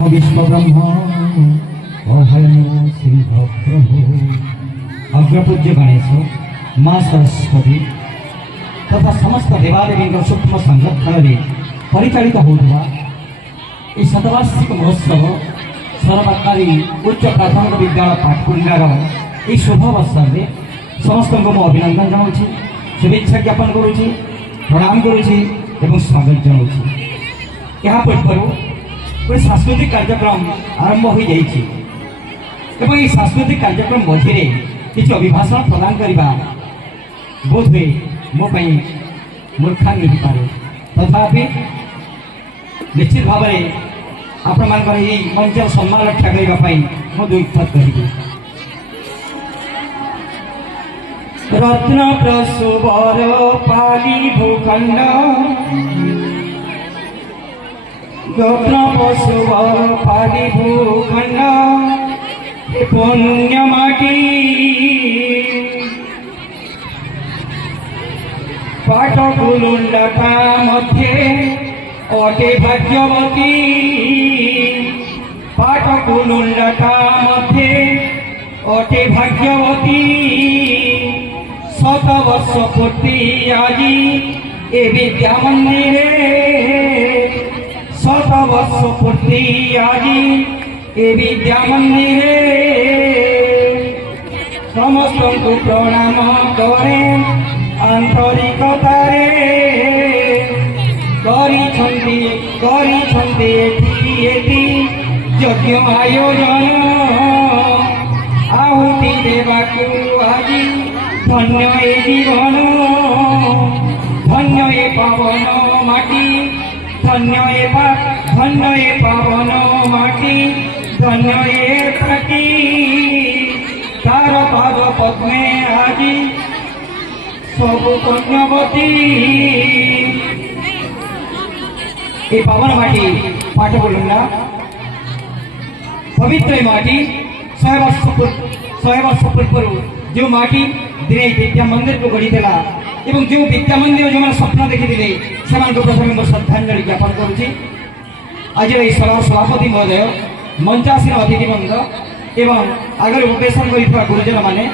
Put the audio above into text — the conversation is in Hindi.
विश्वब्रह्म अभयम सिंह प्रभु अग्रपूज्य गणेश माँ सरस्वती तथा समस्त देवादेवी सूक्ष्म संरक्षण में परिचालित होता शतवार्षिक महोत्सव सरकारी उच्च प्राथमिक विद्यालय पाटकुंडार यह शुभ अवसर में समस्त को मु अभिनंदन जनाऊँ शुभेच्छा ज्ञापन करुँची प्रणाम करुँची स्वागत जनाऊँ। यहाँ पूर्व गोटे सांस्कृतिक कार्यक्रम आरंभ हो जाइए सांस्कृतिक कार्यक्रम मझे किसी अभिभाषण प्रदान करने बोध हुए मोपाई मूर्खा नहीं पारे तथापि निश्चित भाव में आपण मान मंच सम्मान रक्षा करने मुझे दुईथर कहि रत्न प्रसुवर पाली भूखंड रत्न प्रसुवर पाली भूखंड पुण्य माटी पाटकुलुंडका मध्ये अटे भाग्यवती पाटकुलुंडका मध्ये अटे भाग्यवती शतवर्ष पूर्ति आजी ए विद्या मंदिरे शतवर्ष पूर्ति आजी ए विद्या मंदिरे समस्त को प्रणाम करे आंतरिकतारे यज्ञ आयोजन आहुति देवाकू आजी धन्य ए जीवन धन्य ए पावन माटी धन्य ए पावन माटी धन्य ए प्रति तार पाद पद्मे आजी सब पुण्यवती ये पावन माटी पाटकुलुंडा पवित्र माटी 100 वर्ष पूर्व जो माटी दिने विद्या मंदिर को गढ़ी एवं जो विद्या मंदिर जो स्वप्न देखी से प्रथम मोर श्रद्धांजलि ज्ञापन करुँची। आज सभा सभापति महोदय मंचासीन अतिथिवृंद एवं आगे उपवेशन कर गुरुजन माने